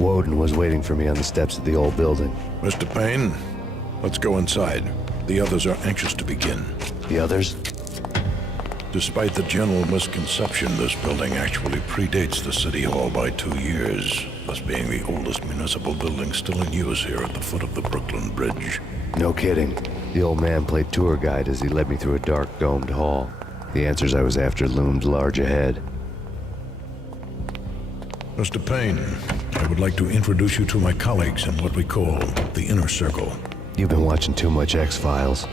Woden was waiting for me on the steps of the old building. Mr. Payne, let's go inside. The others are anxious to begin. The others? Despite the general misconception, this building actually predates the City Hall by 2 years, thus being the oldest municipal building still in use here at the foot of the Brooklyn Bridge. No kidding. The old man played tour guide as he led me through a dark domed hall. The answers I was after loomed large ahead. Mr. Payne, I would like to introduce you to my colleagues in what we call the Inner Circle. You've been watching too much X-Files.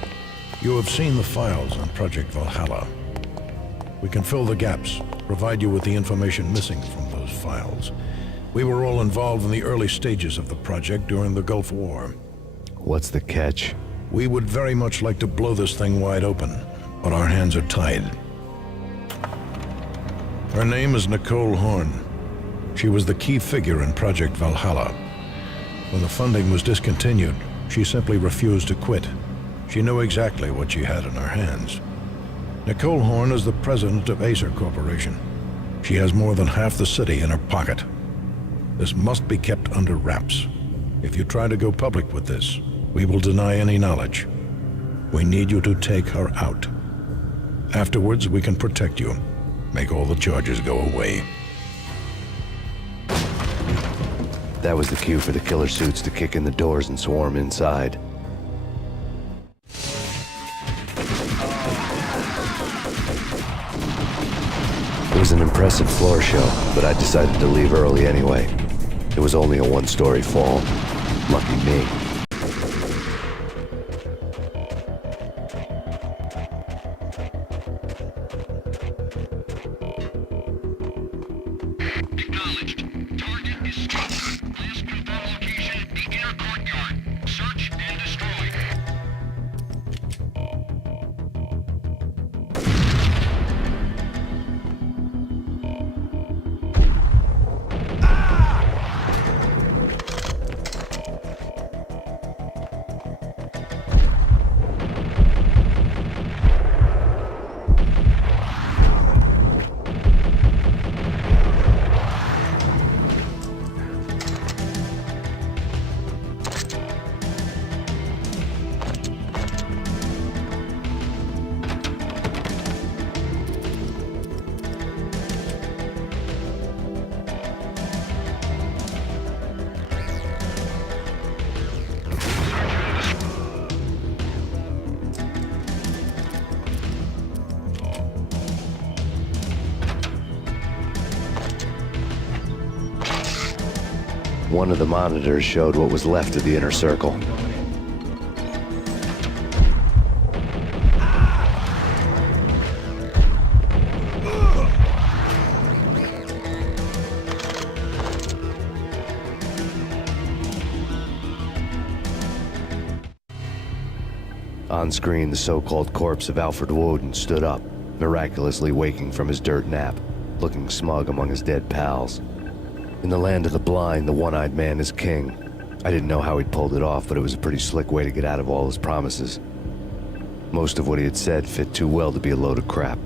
You have seen the files on Project Valhalla. We can fill the gaps, provide you with the information missing from those files. We were all involved in the early stages of the project during the Gulf War. What's the catch? We would very much like to blow this thing wide open, but our hands are tied. Her name is Nicole Horn. She was the key figure in Project Valhalla. When the funding was discontinued, she simply refused to quit. She knew exactly what she had in her hands. Nicole Horn is the president of Acer Corporation. She has more than half the city in her pocket. This must be kept under wraps. If you try to go public with this, we will deny any knowledge. We need you to take her out. Afterwards, we can protect you. Make all the charges go away. That was the cue for the killer suits to kick in the doors and swarm inside. It was an impressive floor show, but I decided to leave early anyway. It was only a one-story fall. Lucky me. Acknowledged. Target is struck. Last confirmed location, the inner courtyard. Search and destroy. One of the monitors showed what was left of the inner circle. On screen, the so-called corpse of Alfred Woden stood up, miraculously waking from his dirt nap, looking smug among his dead pals. In the land of the blind, the one-eyed man is king. I didn't know how he'd pulled it off, but it was a pretty slick way to get out of all his promises. Most of what he had said fit too well to be a load of crap.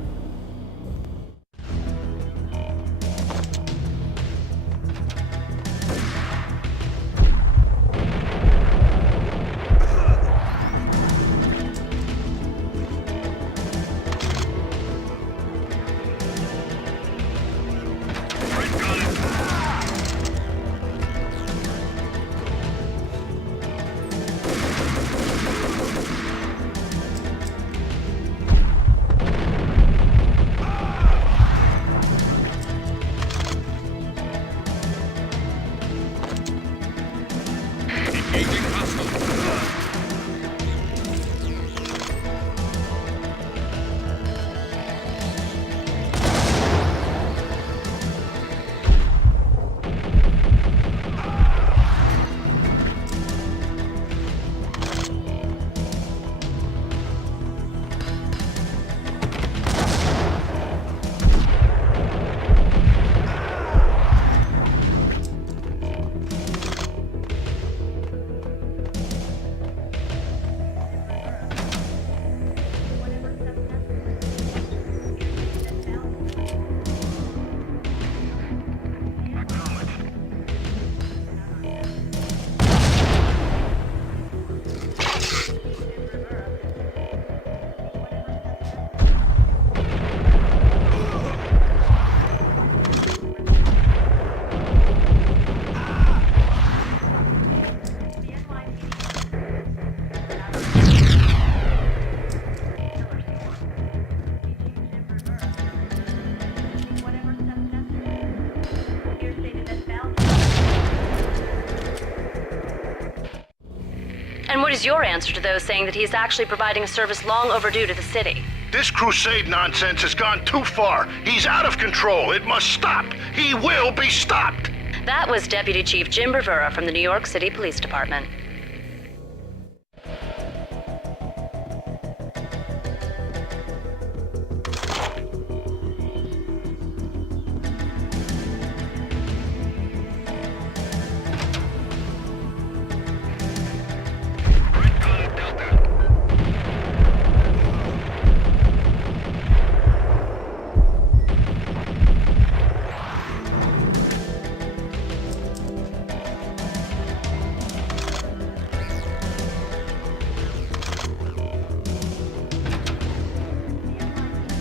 What is your answer to those saying that he's actually providing a service long overdue to the city? This crusade nonsense has gone too far. He's out of control. It must stop. He will be stopped. That was Deputy Chief Jim Bravura from the New York City Police Department.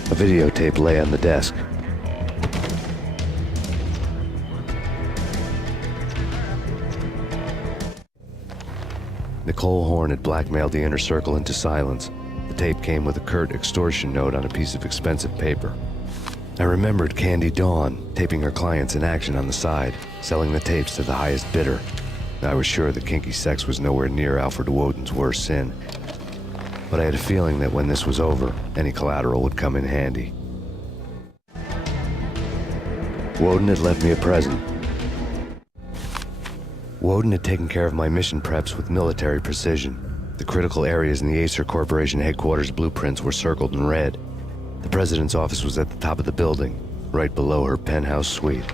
A videotape lay on the desk. Nicole Horn had blackmailed the inner circle into silence. The tape came with a curt extortion note on a piece of expensive paper. I remembered Candy Dawn taping her clients in action on the side, selling the tapes to the highest bidder. I was sure that kinky sex was nowhere near Alfred Woden's worst sin. But I had a feeling that when this was over, any collateral would come in handy. Woden had left me a present. Woden had taken care of my mission preps with military precision. The critical areas in the Acer Corporation headquarters blueprints were circled in red. The president's office was at the top of the building, right below her penthouse suite.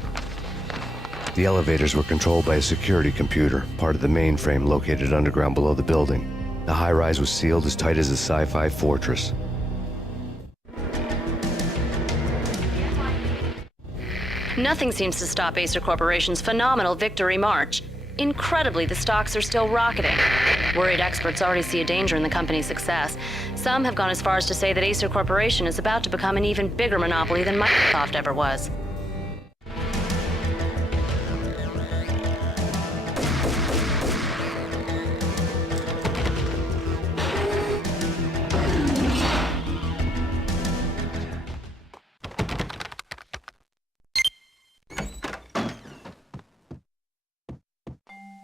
The elevators were controlled by a security computer, part of the mainframe located underground below the building. The high-rise was sealed as tight as a sci-fi fortress. Nothing seems to stop Acer Corporation's phenomenal victory march. Incredibly, the stocks are still rocketing. Worried experts already see a danger in the company's success. Some have gone as far as to say that Acer Corporation is about to become an even bigger monopoly than Microsoft ever was.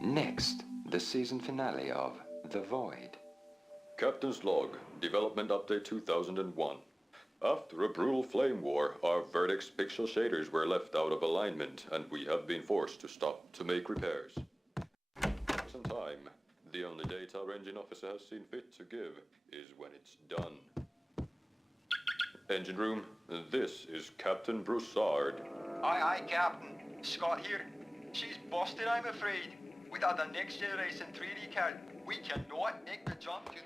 Next, the season finale of The Void. Captain's log, development update 2001. After a brutal flame war, our Verdict's pixel shaders were left out of alignment, and we have been forced to stop to make repairs. For some time, the only data our engine officer has seen fit to give is when it's done. Engine room, this is Captain Broussard. Aye, aye, Captain. Scott here. She's busted, I'm afraid. Without a next generation 3D card, we cannot make the jump to...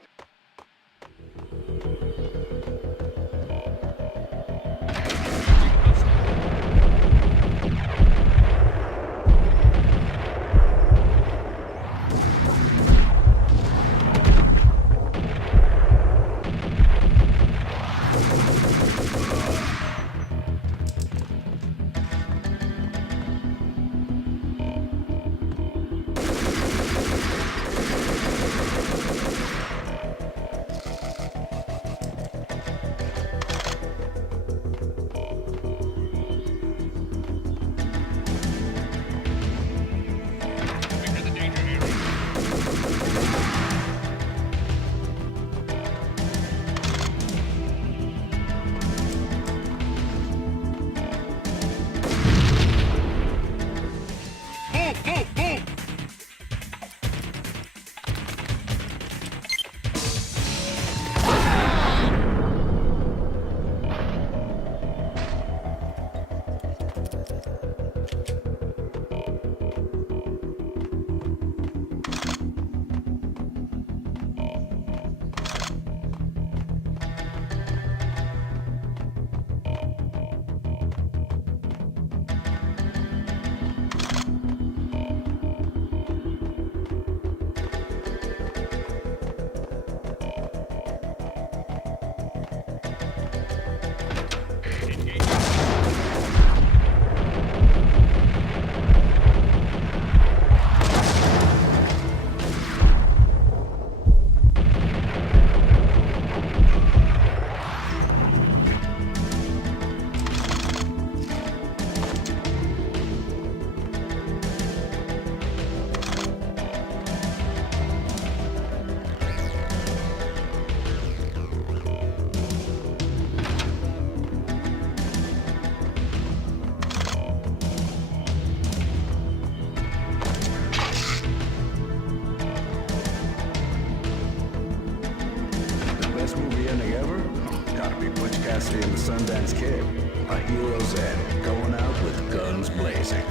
man's kid. A hero's end, going out with guns blazing.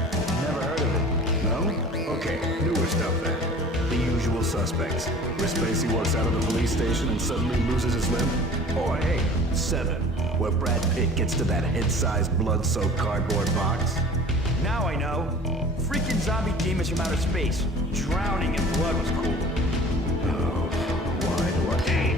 Never heard of it. No? Okay, newer stuff then. The Usual Suspects, where Spacey walks out of the police station and suddenly loses his limb. Or hey, Seven, where Brad Pitt gets to that head-sized blood-soaked cardboard box. Now I know. Freaking zombie demons from outer space. Drowning in blood was cool. Oh, why do I...